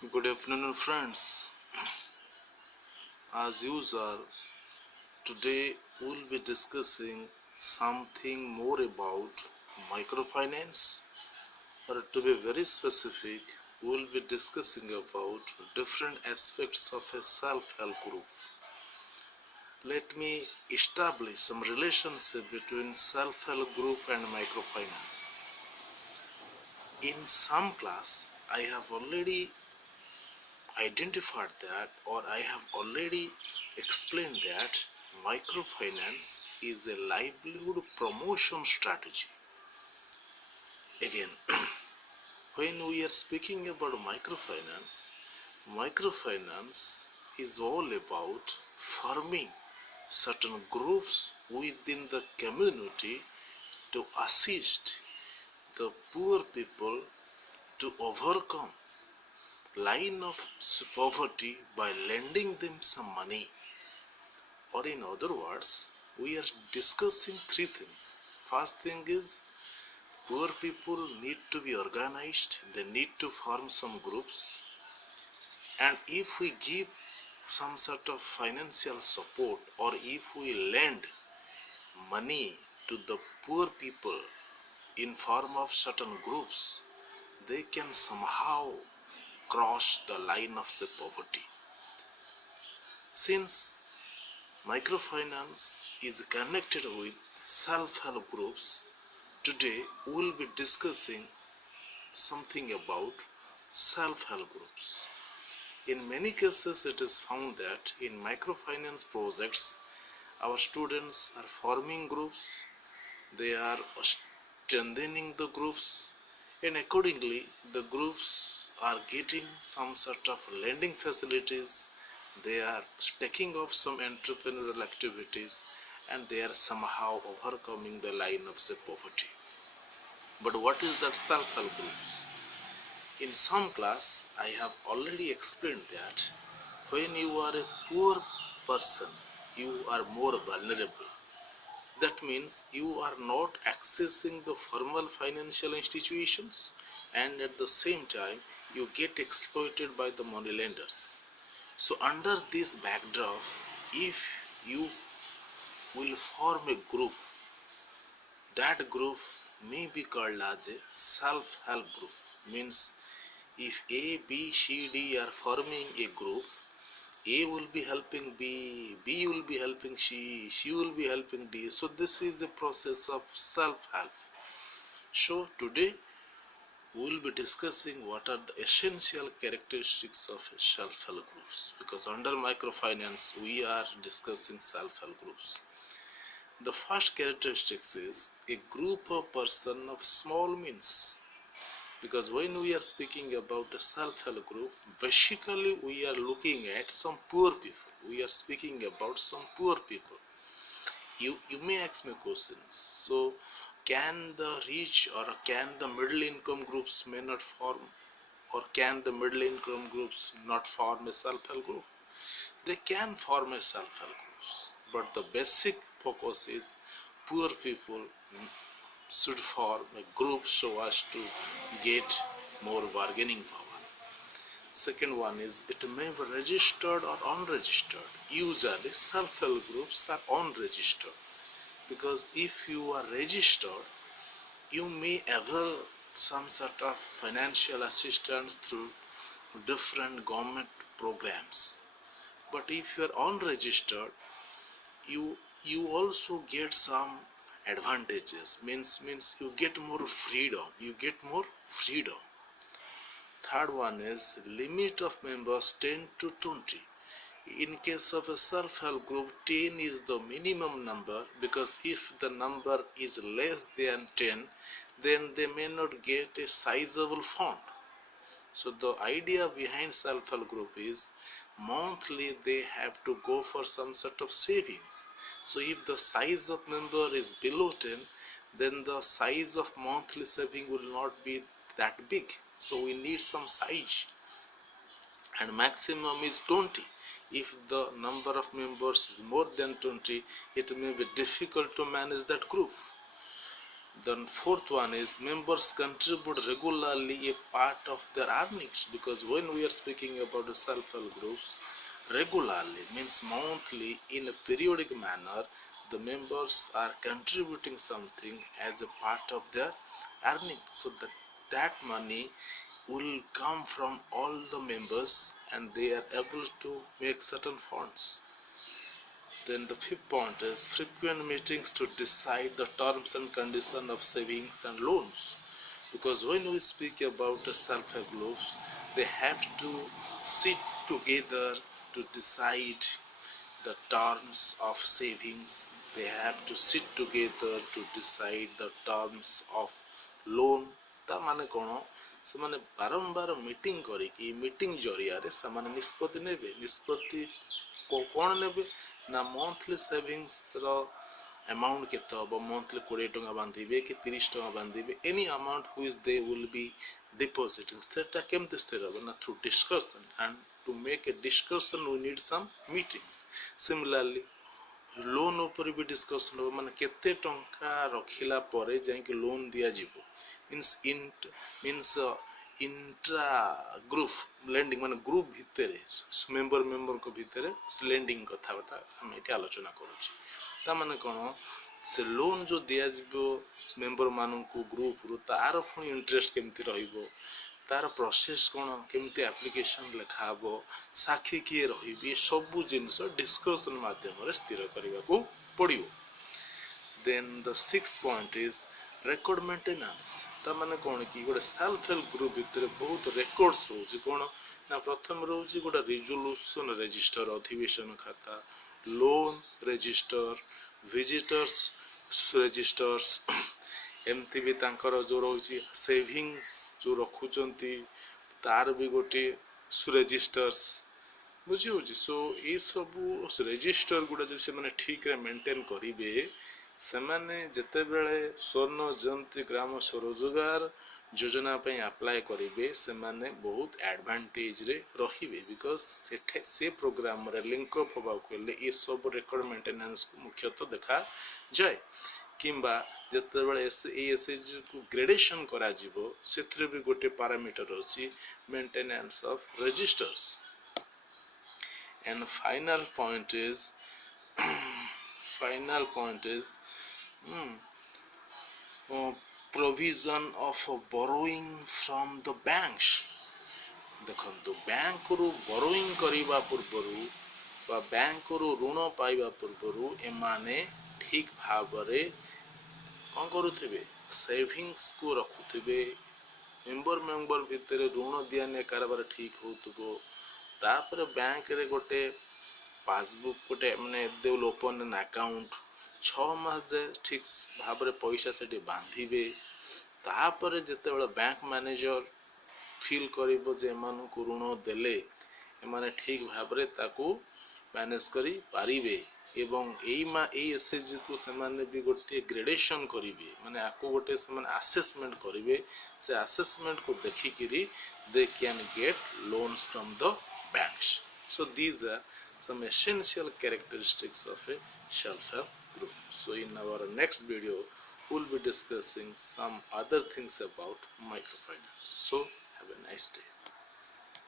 Good afternoon, friends. As usual, today we'll be discussing something more about microfinance, or to be very specific, we'll be discussing about different aspects of a self-help group. Let me establish some relationship between self-help group and microfinance. In some class, I have already identified that, or I have already explained that microfinance is a livelihood promotion strategy. Again, when we are speaking about microfinance is all about forming certain groups within the community to assist the poor people to overcome line of poverty by lending them some money. Or in other words, we are discussing three things. First thing is, poor people need to be organized, they need to form some groups, and if we give some sort of financial support, or if we lend money to the poor people in form of certain groups, they can somehow cross the line of poverty. Since microfinance is connected with self-help groups, today we will be discussing something about self-help groups. In many cases, it is found that in microfinance projects, our students are forming groups, they are strengthening the groups, and accordingly the groups are getting some sort of lending facilities, they are taking off some entrepreneurial activities, and they are somehow overcoming the line of poverty. But what is that self-help groups? In some class, I have already explained that when you are a poor person, you are more vulnerable. That means you are not accessing the formal financial institutions, and at the same time you get exploited by the money lenders. So under this backdrop, if you will form a group, that group may be called as a self-help group. Means if A, B, C, D are forming a group, A will be helping B, B will be helping C, C will be helping D. So this is the process of self-help. So today we will be discussing what are the essential characteristics of self-help groups, because under microfinance we are discussing self-help groups. The first characteristics is a group of person of small means, because when we are speaking about a self-help group, basically we are looking at some poor people, we are speaking about some poor people. You may ask me questions. So can the rich or can the middle income groups may not form, or can the middle income groups not form a self-help group? They can form a self-help groups, but the basic focus is poor people should form a group so as to get more bargaining power. Second one is it may be registered or unregistered. Usually self-help groups are unregistered, because if you are registered, you may avail some sort of financial assistance through different government programs. But if you are unregistered, you also get some advantages. Means you get more freedom. Third one is limit of members 10 to 20. In case of a self-help group, 10 is the minimum number, because if the number is less than 10, then they may not get a sizable fund. So the idea behind self-help group is monthly they have to go for some sort of savings. So if the size of member is below 10, then the size of monthly saving will not be that big. So we need some size, and maximum is 20. If the number of members is more than 20, it may be difficult to manage that group. Then fourth one is members contribute regularly a part of their earnings, because when we are speaking about the self-help groups, regularly means monthly in a periodic manner, the members are contributing something as a part of their earning, so that money will come from all the members and they are able to make certain funds. Then the fifth point is frequent meetings to decide the terms and conditions of savings and loans, because when we speak about the self-help groups, they have to sit together to decide the terms of savings, they have to sit together to decide the terms of loan. ता माने कोन से माने बारंबार meeting करिकी meeting जरिया रे समान निष्पत्ति नेबे, निष्पत्ति कोन नेबे ना मंथली सेविंग्स रो अमाउंट केते हो, मंथली 20 टका बांधिबे कि 30 टका बांधिबे, any amount which they will be depositing, सेटा केमते स्थिर हो ना through discussion, and to make a discussion we need some meetings. Similarly loan ऊपर भी डिस्कशन हो, माने केते टंका रखिला परे जाय कि लोन दिया जिवो, मींस इंट्रा ग्रुप लेंडिंग, माने ग्रुप भितरे मेंबर को भितरे लेंडिंग कथा बता हम एटी आलोचना करूची। ता माने कोन से लोन जो दिया जिवो मेंबर मानन को ग्रुप रु तार फुन इंटरेस्ट केमती रहिबो, तार प्रोसेस कोन केमती एप्लिकेशन लिखा हबो, साखी किए रहिबे, सबु जिंस डिस्कशन माध्यम रे स्थिर करबा को पड़िबो। Then the sixth point is record maintenance. ता माने कोन कि गोटे सेल्फ हेल्प ग्रुप भितर बहुत रेकॉर्ड्स होची, कोन ना प्रथम रोची गोटे रिजोल्यूशन रजिस्टर अधिवेशन खाता, लोन रजिस्टर, विजिटर्स रजिस्टर्स, एमती भी तांकर जो रही सेविंग्स जो रखुचंती तार भी गोटे रजिस्टर्स बुझी होची। सो ये सब रजिस्टर गुडा जो से माने ठीक रे मेंटेन करिवे, से माने जते बेले स्वर्ण जयंती ग्राम स्वरोजगार योजना पे अप्लाई करिवे, से माने बहुत एडवांटेज रे रहिबे, बिकॉज़ सेठे से प्रोग्राम रे लिंक अप होबा कोले ये सब रिकॉर्ड मेंटेनेंस को मुख्यतः देखा जाय। किंबा जते बेले एसएचजी को ग्रेडेशन करा जिवो, सेथरे भी गोटे पैरामीटर अछि maintenance of registers. And final point is provision of borrowing from the banks. देखंतु बैंक रु बोरोइंग करिबा पूर्वरु बा बैंक रु ऋण पाइबा पूर्वरु एमाने ठीक भाबरे कौन करुथिबे, सेविंग्स को रखुथिबे, मेंबर भितर ऋण दियाने कारबार ठीक होतबो, तापर बैंक रे गोटे पासबुक गोटे माने they will open an account, 6 मास जे ठीक भाव रे पैसा सेठी बांधिबे, तापर जते बेला बैंक मैनेजर फील करिवो जे एमानु को ऋण देले एमाने ठीक भाव रे ताकू मैनेज करी पारिबे, एवं एसएचजी को सेमाने भी गोटे ग्रेडेशन करिवे, माने आको गोटे सेमाने असेसमेंट करिवे, से असेसमेंट को देखि किरी they can get loans from the banks. So these are some essential characteristics of a self-help group. So in our next video we'll be discussing some other things about microfinance. So have a nice day.